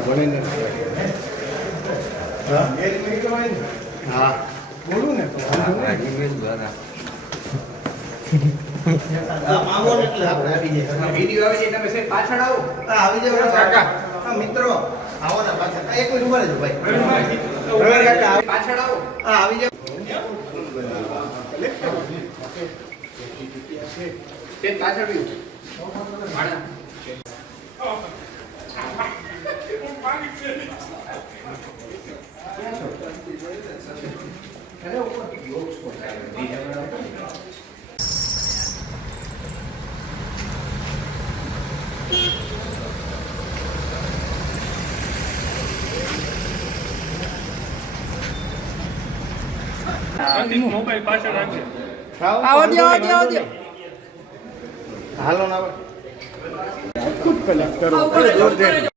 ભણીને હા બોલું ને તો મામોન એટલે આપણે આવી જાય વિડિયો આવે છે તમે સાહેબ પાછળ આવો આવી જાવ કાકા મિત્રો આવો ને પાછળ એક મિનિટ ઉભા રહેજો ભાઈ પ્રવીણ કાકા પાછળ આવો આવી જાવ તે પાછળ વ્યૂ માણા મોબાઈલ પાછળ રાખજે. આવો દે હાલો ના ખુદ કલેક્ટ કરો